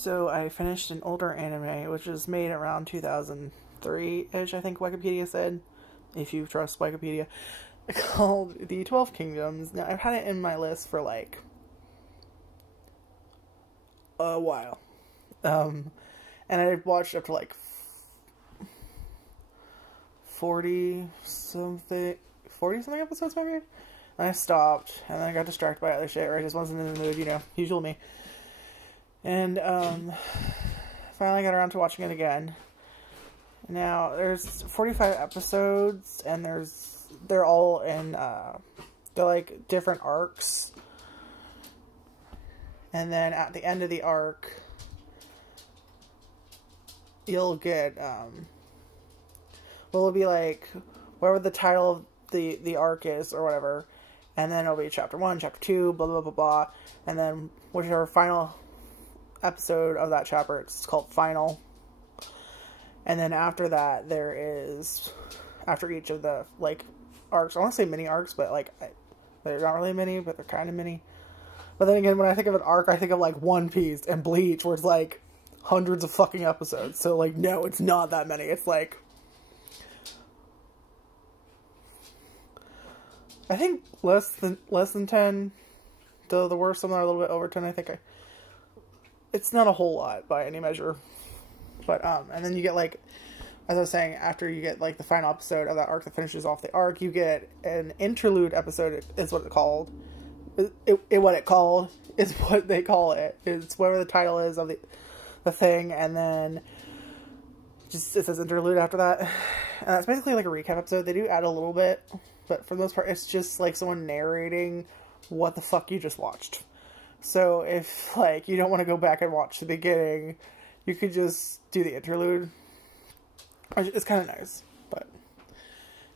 So I finished an older anime, which was made around 2003-ish, I think Wikipedia said, if you trust Wikipedia, called The 12 Kingdoms. Now, I've had it in my list for, like, a while. And I've watched up to, like, 40-something episodes, maybe? And I stopped, and then I got distracted by other shit, or I just wasn't in the mood, you know, usual me. And, finally got around to watching it again. Now, there's 45 episodes, and they're all in, they're like different arcs. And then at the end of the arc, you'll get, well, it'll be like, whatever the title of the arc is, or whatever. And then it'll be chapter 1, chapter 2, blah, blah, blah, blah. And then whichever final episode of that chapter, it's called Final. And then after that, there is, after each of the, like, arcs, I want to say mini arcs, but, like, they're not really mini, but they're kind of mini. But then again, when I think of an arc, I think of, like, One Piece and Bleach, where it's, like, hundreds of fucking episodes. So, like, no, it's not that many. It's, like, I think less than 10, though the worst of them are a little bit over 10, I think. It's not a whole lot by any measure. But, and then you get, like, as I was saying, after you get, like, the final episode of that arc that finishes off the arc, you get an interlude episode, is what it's called. What they call it. It's whatever the title is of the thing, and then just, it says interlude after that. And that's basically like a recap episode. They do add a little bit, but for the most part, it's just, like, someone narrating what the fuck you just watched. So if, like, you don't want to go back and watch the beginning, you could just do the interlude. It's kind of nice, but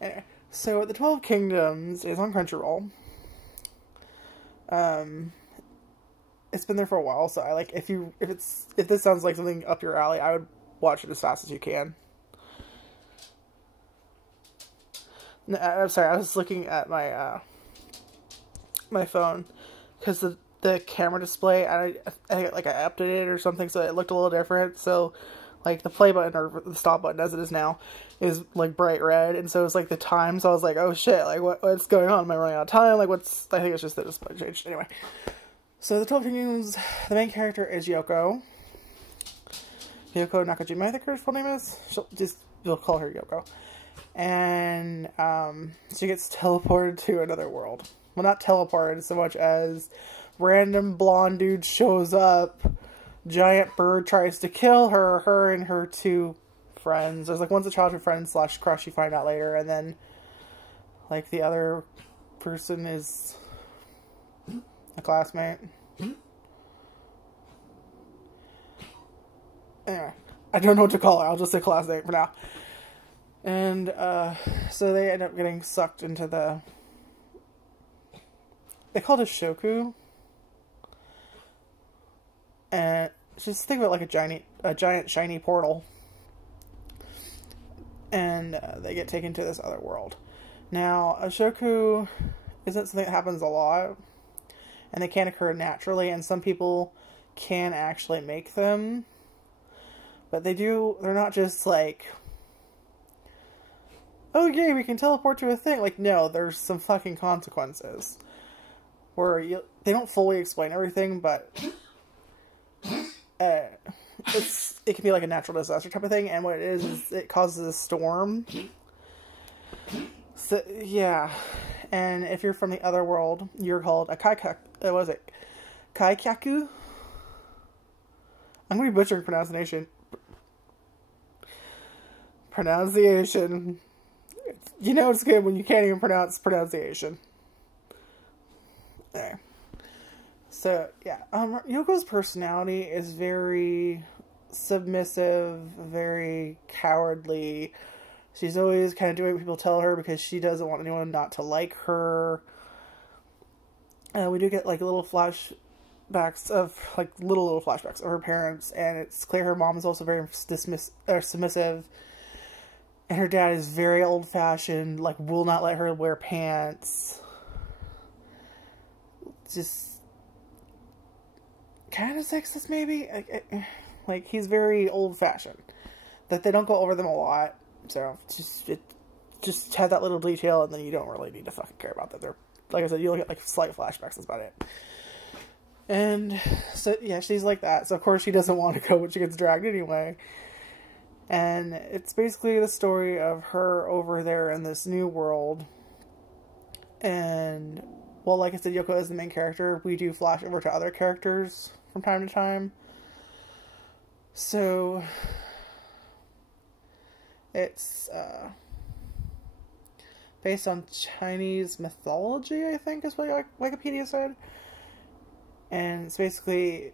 anyway. So The 12 Kingdoms is on Crunchyroll. It's been there for a while, so I, like, if this sounds like something up your alley, I would watch it as fast as you can. No, I'm sorry, I was looking at my my phone, because the camera display, I like I updated it or something, so it looked a little different. So, like, the play button, or the stop button as it is now, is, like, bright red, and so it's, like, the time, so I was like, oh shit, like, what's going on? Am I running out of time? Like, I think it's just the display changed. Anyway. So, the 12 Kingdoms, the main character is Yoko. Yoko Nakajima, I think her full name is. You'll call her Yoko. And, she gets teleported to another world. Well, not teleported so much as random blonde dude shows up, giant bird tries to kill her and her two friends. There's, like, one's a childhood friend / crush, you find out later, and then, like, the other person is a classmate. Anyway, I don't know what to call her, I'll just say classmate for now. And, so they end up getting sucked into they call it a shoku. And just think of it like a giant shiny portal. And they get taken to this other world. Now, a shoku isn't something that happens a lot. And they can occur naturally. And some people can actually make them. But they're not just like, oh yay, we can teleport to a thing. Like, no, there's some fucking consequences. Where they don't fully explain everything, but it can be like a natural disaster type of thing, and what it is it causes a storm. So, yeah. And if you're from the other world, you're called a kaikaku. What was it? Kaikaku? I'm going to be butchering pronunciation. You know it's good when you can't even pronounce pronunciation. There. So, yeah. Yoko's personality is very submissive, very cowardly. She's always kind of doing what people tell her because she doesn't want anyone not to like her. We do get, like, little flashbacks of her parents, and it's clear her mom is also very submissive. And her dad is very old-fashioned, like, will not let her wear pants. Just kind of sexist, maybe. Like, he's very old-fashioned. That they don't go over them a lot. So, just have that little detail, and then you don't really need to fucking care about that. They're, like I said, you look at, like, slight flashbacks, that's about it. And, so, yeah, she's like that. So, of course, she doesn't want to go, but she gets dragged anyway. And it's basically the story of her over there in this new world. And, well, like I said, Yoko is the main character. We do flash over to other characters from time to time. So, it's, based on Chinese mythology, I think is what Wikipedia said. And it's basically,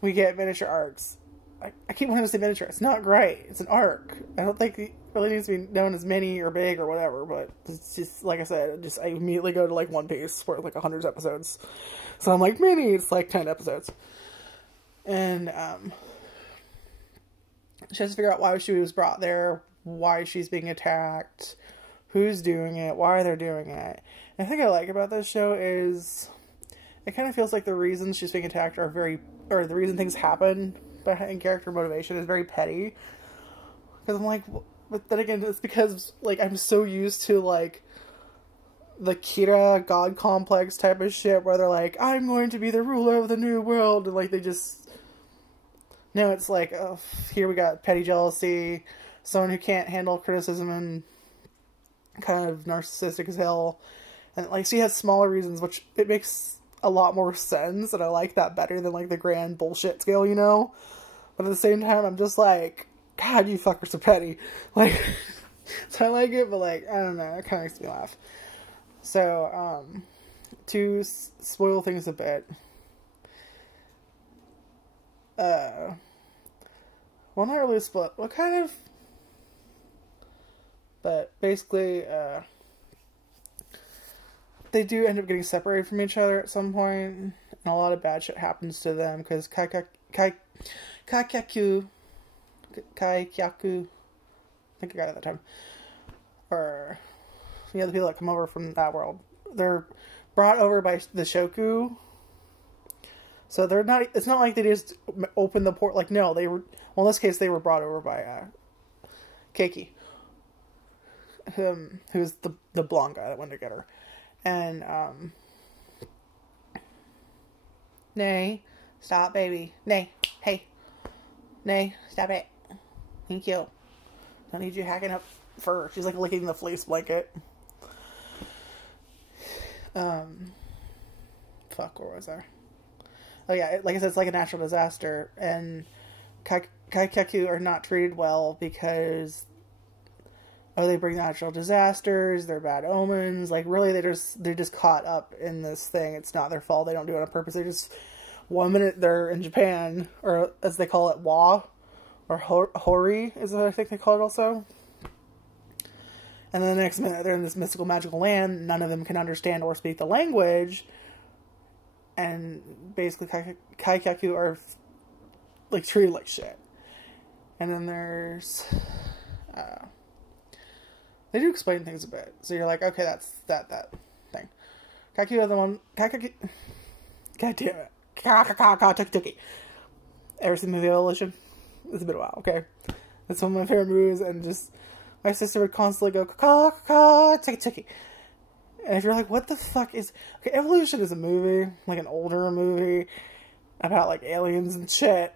we get miniature arcs. I keep wanting to say miniature. It's not great. It's an arc. I don't think it really needs to be known as mini or big or whatever, but it's just, like I said, I immediately go to, like, One Piece, where it's, like, 100 episodes. So I'm like, mini, it's, like, 10 episodes. And, she has to figure out why she was brought there, why she's being attacked, who's doing it, why they're doing it. And the thing I like about this show is, it kind of feels like the reasons she's being attacked are or the reason things happen behind character motivation is very petty. Because I'm like, but then again, it's because, like, I'm so used to, like, the Kira god complex type of shit where they're like, I'm going to be the ruler of the new world, and, like, they just, no, it's like, oh, here we got petty jealousy, someone who can't handle criticism and kind of narcissistic as hell, and, like, she has smaller reasons, which it makes a lot more sense, and I like that better than, like, the grand bullshit scale, you know? But at the same time, I'm just like, God, you fuckers are petty. Like, so I like it, but, like, I don't know, it kind of makes me laugh. So, to spoil things a bit, well, not really split, well, kind of, but basically, they do end up getting separated from each other at some point, and a lot of bad shit happens to them, because Kaikyaku, I think I got it that time, or the other people that come over from that world, they're brought over by the Shoku, so they're not, it's not like they just open the port, like, no, they were, well, in this case, they were brought over by, Keiki, who's the blonde guy that went to get her. And, Nay, stop, baby. Nay, hey. Nay, stop it. Thank you. Don't need you hacking up fur. She's, like, licking the fleece blanket. Fuck, where was I? Oh, yeah, like I said, it's like a natural disaster. And Kaikeku are not treated well because, oh, they bring natural disasters, they're bad omens, like, really, they're just caught up in this thing. It's not their fault, they don't do it on purpose, they just, one minute they're in Japan, or as they call it, Wa, or Hori, is what I think they call it also, and then the next minute they're in this mystical, magical land, none of them can understand or speak the language, and basically Kaikeku are, like, treated like shit. And then there's, they do explain things a bit, so you're like, okay, that's that thing. Kaikeku are the one. Kaikeku. God damn it. Tuki. Ever seen the movie Evolution? It's been a while. Okay, that's one of my favorite movies, and just my sister would constantly go Tuki. And if you're like, what the fuck is okay? Evolution is a movie, like an older movie about, like, aliens and shit,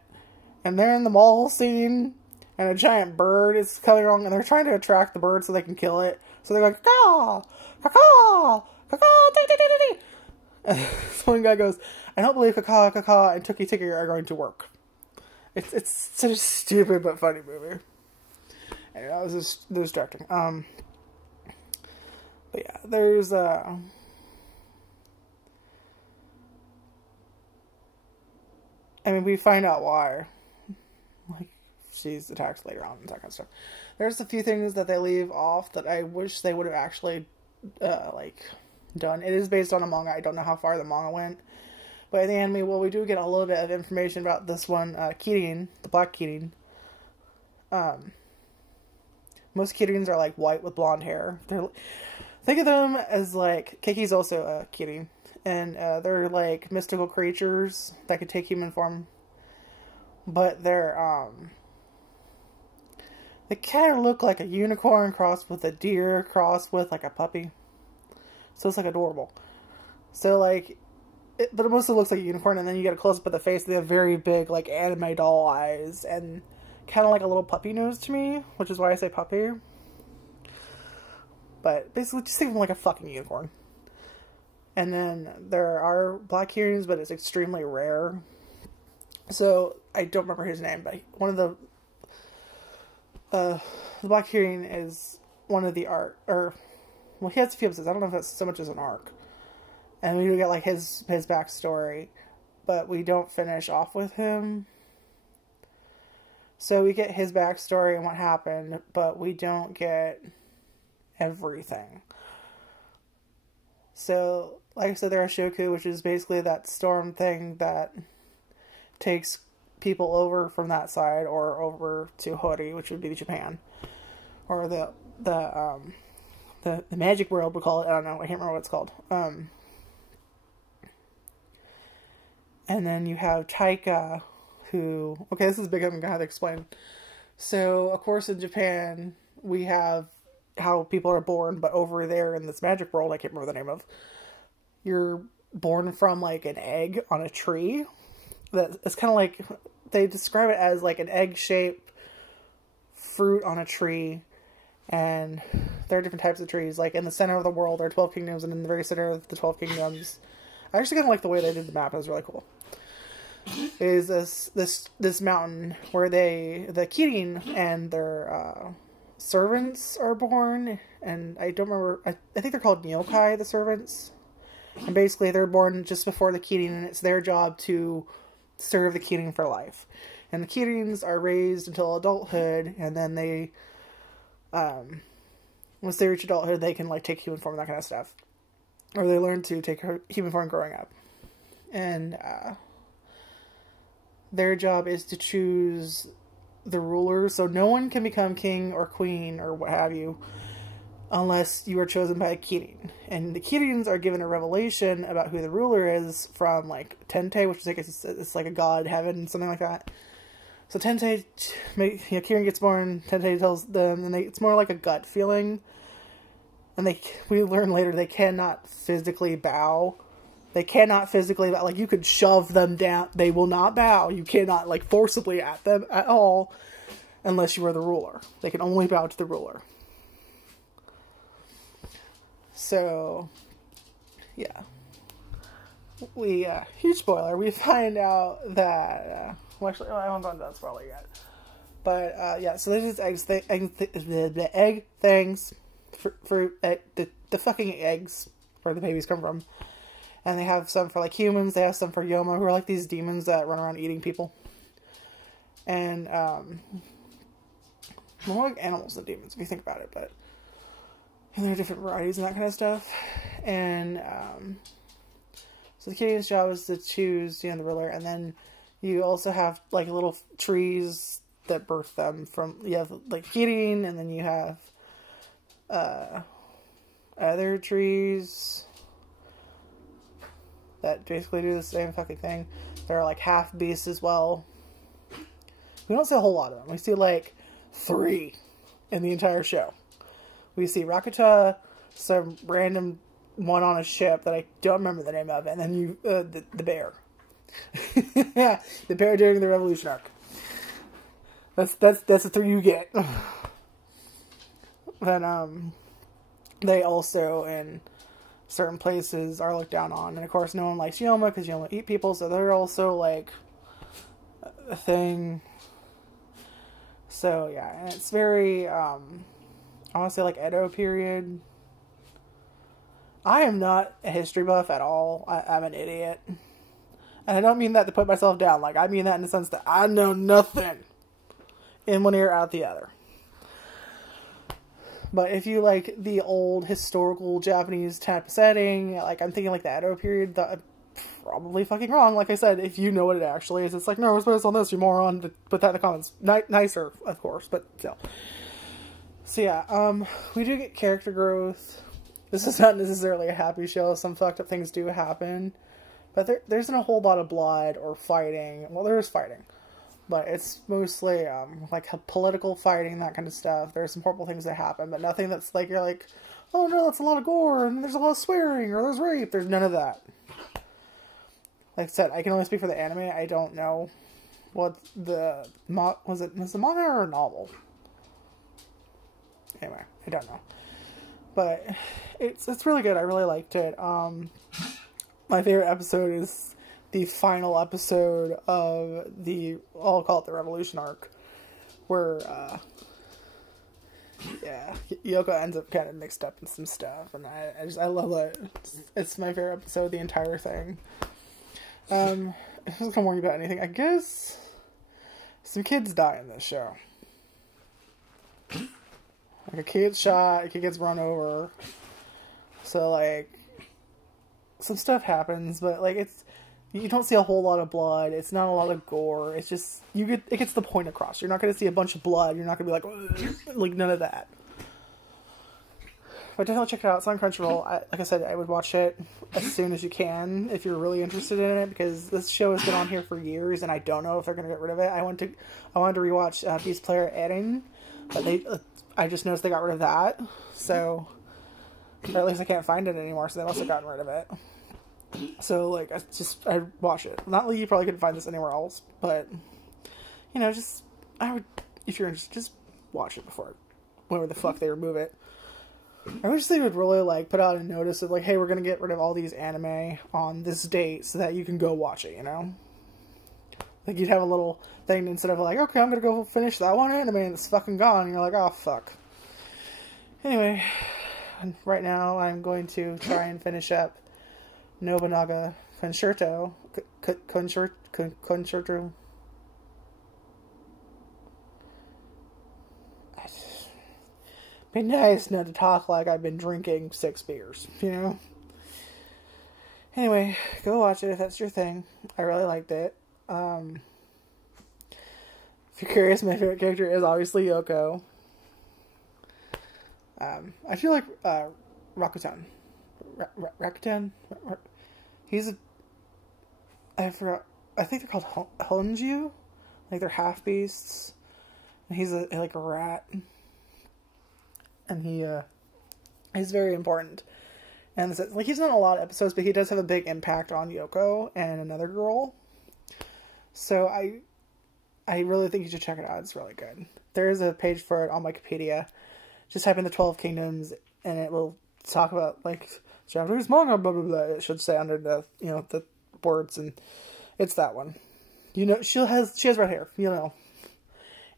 and they're in the mall scene. And a giant bird is coming along, and they're trying to attract the bird so they can kill it. So they're going, caw, caw, caw, tee. And this one guy goes, I don't believe caw, and Tuki are going to work. It's such a stupid but funny movie. Anyway, that was just distracting. But yeah, there's, I mean, we find out why. Like, she's attacked later on and that kind of stuff. There's a few things that they leave off that I wish they would have actually, like, done. It is based on a manga. I don't know how far the manga went. But in the anime, well, we do get a little bit of information about this one, Kirin, the Black Kirin. Most Kirins are, like, white with blonde hair. Think of them as, like, Keiki's also a Kirin. and they're like mystical creatures that could take human form, but they kind of look like a unicorn crossed with a deer crossed with like a puppy, so it's like adorable. So like, but it mostly looks like a unicorn, and then you get a close up of the face. They have very big like anime doll eyes and kind of like a little puppy nose to me, which is why I say puppy. But basically, just think of them like a fucking unicorn. And then there are black Kirins, but it's extremely rare. So I don't remember his name, but one of the black Kirin is one of the well, he has a few episodes. I don't know if it's so much as an arc. And we get like his backstory, but we don't finish off with him. So we get his backstory and what happened, but we don't get everything. So, like I said, there are Shoku, which is basically that storm thing that takes people over from that side or over to Hori, which would be Japan, or the magic world we call it. I don't know. I can't remember what it's called. And then you have Taika, who... Okay, this is big. I'm going to have to explain. So, of course, in Japan, we have how people are born, but over there in this magic world, I can't remember the name of, you're born from, like, an egg on a tree. It's kind of like... They describe it as, like, an egg-shaped fruit on a tree. And there are different types of trees. Like, in the center of the world, there are 12 kingdoms, and in the very center of the 12 kingdoms... I actually kind of like the way they did the map. It was really cool. Is this mountain where the Kirin and their servants are born, and I don't remember. I think they're called Nyokai, the servants, and basically they're born just before the Kirin, and it's their job to serve the Kirin for life. And the Kirins are raised until adulthood, and then they, once they reach adulthood, they can like take human form and that kind of stuff. Or they learn to take human form growing up. And their job is to choose the ruler. So no one can become king or queen or what have you unless you are chosen by a Kirin. And the Kirins are given a revelation about who the ruler is from like Tente, which is like it's like a god heaven, something like that. So Tente, Kirin gets born, Tente tells them, and it's more like a gut feeling. And we learn later they cannot physically bow. They cannot physically bow. Like, you could shove them down. They will not bow. You cannot, like, forcibly at them at all unless you are the ruler. They can only bow to the ruler. So, yeah. Huge spoiler. We find out that, well, actually, I haven't gone to that spoiler yet. But, yeah, so there's this the egg things. For the fucking eggs where the babies come from. And they have some for like humans, they have some for Yoma, who are like these demons that run around eating people. And more like animals than demons if you think about it, but there are different varieties and that kind of stuff. And so the Kirin's job is to choose, the ruler, and then you also have like little trees that birth them from, you have like Kirin, and then you have other trees that basically do the same fucking thing. There are like half beasts as well. We don't see a whole lot of them. We see like 3 in the entire show. We see Rakuta, some random one on a ship that I don't remember the name of, and then the bear. Yeah, the bear during the Revolution arc. That's the 3 you get. Then, they also, in certain places, are looked down on. And, of course, no one likes Yoma, because Yoma eat people, so they're also, like, a thing. So, yeah, and it's very, I want to say, like, Edo period. I am not a history buff at all. I'm an idiot. And I don't mean that to put myself down. Like, I mean that in the sense that I know nothing in one ear, out the other. But if you like the old historical Japanese type of setting, like I'm thinking like the Edo period, I'm probably fucking wrong. Like I said, if you know what it actually is, it's like, no, it's based on this, you moron. Put that in the comments. Nicer, of course, but still. So yeah, we do get character growth This is not necessarily a happy show. Some fucked up things do happen. But there isn't a whole lot of blood or fighting. Well, there is fighting. But it's mostly, like, political fighting, that kind of stuff. There's some horrible things that happen, but nothing that's like, you're like, oh no, that's a lot of gore, and there's a lot of swearing, or there's rape. There's none of that. Like I said, I can only speak for the anime. I don't know what the, was it a manga or a novel? Anyway, I don't know. But it's really good. I really liked it. My favorite episode is the final episode of the, I'll call it the Revolution arc, where, yeah, Yoko ends up kind of mixed up in some stuff, and I love it. It's my favorite episode of the entire thing. I wasn't gonna warn you about anything. I guess some kids die in this show. Like, a kid gets shot, a kid gets run over. So, like, some stuff happens, but, like, you don't see a whole lot of blood. It's not a lot of gore. It's just, it gets the point across. You're not going to see a bunch of blood. You're not going to be like, none of that. But definitely check it out. It's on Crunchyroll. Like I said, I would watch it as soon as you can if you're really interested in it, because this show has been on here for years, and I don't know if they're going to get rid of it. I wanted to rewatch Beast Player Eren, but I just noticed they got rid of that. So, or at least I can't find it anymore, so they must have gotten rid of it. So, like, I watch it. Not like you probably couldn't find this anywhere else, but, you know, I would, if you're interested, just watch it before, whenever the fuck they remove it. I wish they would really, like, put out a notice of, like, hey, we're gonna get rid of all these anime on this date so that you can go watch it, you know? Like, you'd have a little thing instead of, like, okay, I'm gonna go finish that one anime and it's fucking gone, and you're like, oh, fuck. Anyway, right now I'm going to try and finish up Nobunaga Concerto. Concerto. Be nice not to talk like I've been drinking 6 beers, you know? Anyway, go watch it if that's your thing. I really liked it. If you're curious, my favorite character is obviously Yoko. I feel like Rakuten. Rakuten? He's I forgot. I think they're called Honju. Like, they're half beasts. And he's like a rat. And he's very important. And like, he's not in a lot of episodes, but he does have a big impact on Yoko and another girl. So I really think you should check it out. It's really good. There is a page for it on Wikipedia. Just type in the 12 Kingdoms, and it will talk about, like, Japanese manga, blah, blah, blah. It should say under the, you know, the words, and it's that one. You know, she has red hair, you know.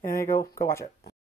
Anyway, go watch it.